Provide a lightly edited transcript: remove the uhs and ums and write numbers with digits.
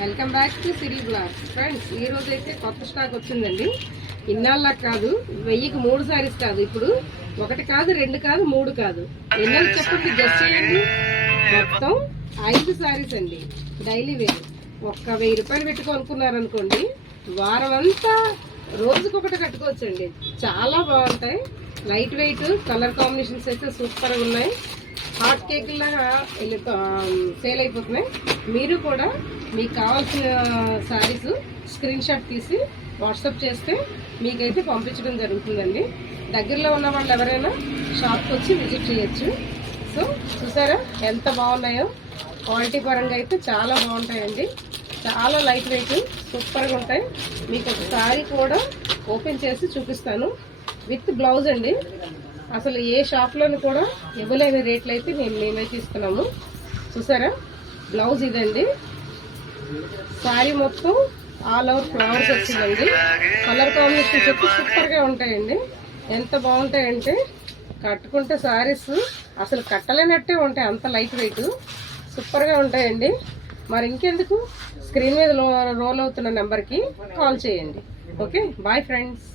Welcome back to Siri blogs. Friends, ఈ రోజు అయితే కొత్త స్టాక్ వచ్చిందండి. ఇన్నాళ్ళ కాదు, 1000కి 3 సారీస్ కాదు, ఇప్పుడు 1 కాదు 2 కాదు 3 కాదు, ఎన్నో చెప్పండి, గెస్ట్ చేయండి. మొత్తం 5 సారీస్ అండి. Daily wear. ఒక్క 1000 రూపాయలు పెట్టుకోనుకున్నారనుకోండి, వారం అంతా రోజుకొకటి కట్టుకోవచ్చండి. చాలా బాగుంటాయి. లైట్ వెయిట్, కలర్ కాంబినేషన్స్ అయితే సూపర్గా ఉన్నాయి. హాట్ కేక్ లాగా సేల్ అయిపోతున్నాయి. మీరు కూడా మీకు కావాల్సిన శారీస్ స్క్రీన్ షాట్ తీసి వాట్సాప్ చేస్తే మీకైతే పంపించడం జరుగుతుందండి. దగ్గరలో ఉన్న వాళ్ళు ఎవరైనా షాప్కి వచ్చి విజిట్ చేయొచ్చు. సో చూసారా ఎంత బాగున్నాయో. క్వాలిటీ పరంగా అయితే చాలా బాగుంటాయండి. చాలా లైట్ వెయిట్, సూపర్గా ఉంటాయి. మీకు ఒక శారీ కూడా ఓపెన్ చేసి చూపిస్తాను విత్ బ్లౌజ్ అండి. అసలు ఏ షాప్లోనూ కూడా ఇవ్వలేని రేట్లు అయితే మేమైతే ఇస్తున్నాము. చూసారా, బ్లౌజ్ ఇదండి. శారీ మొత్తం ఆల్ ఓవర్ ఫ్లవర్స్ వచ్చిందండి. కలర్ కాంబినేషన్ చెప్పి సూపర్గా ఉంటాయండి. ఎంత బాగుంటాయంటే కట్టుకుంటే శారీస్ అసలు కట్టలేనట్టే ఉంటాయి. అంత లైట్ వెయిట్, సూపర్గా ఉంటాయండి. మరి ఇంకెందుకు, స్క్రీన్ మీద రోల్ అవుతున్న నెంబర్కి కాల్ చేయండి. Okay, bye friends.